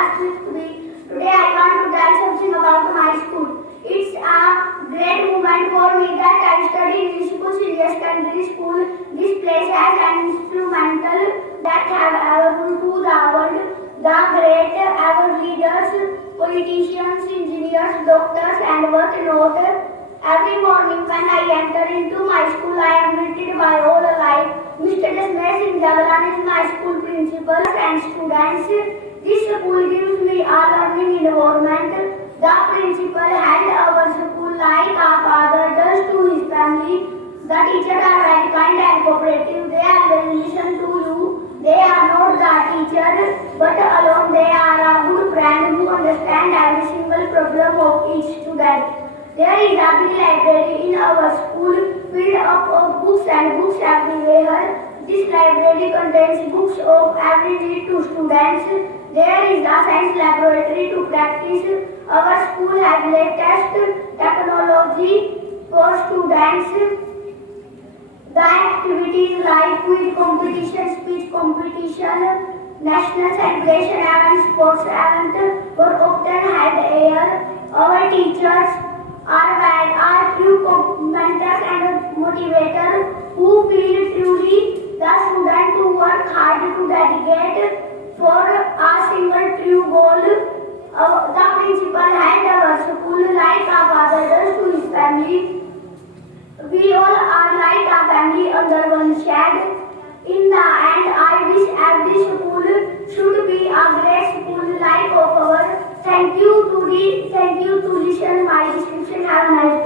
last week. Today I want to tell something about my school. It's a great moment for me that I study in Rishipur Senior Secondary School. This place has an instrumental that have evolved to the world. The great ever leaders, politicians, engineers, doctors, and whatnot. Every morning when I enter into my school, I am greeted by all alike. Mr. Desmay Singh Jaglan is my school principal and students. This school gives me a learning environment. The principal and our school like a father does to his family. The teachers are very kind and cooperative. They will listen to you. They are not the teacher, but alone they are a good friend who understand every single problem of each student. There is a big library in our school filled up of books and books everywhere. This library contains books of every need to students. There is a science laboratory to practice. Our school has latest technology for students. The activities like quiz competition, speech competition, national celebration and sports event were often held here. Our teachers are true mentors and motivators who feel truly the student to work hard to dedicate for a single true goal. The principal and our school like a father does to his family. We all are like a family under one shed. In the end, I wish every school should be a great school like of ours. Thank you to listen my description. Have a nice day.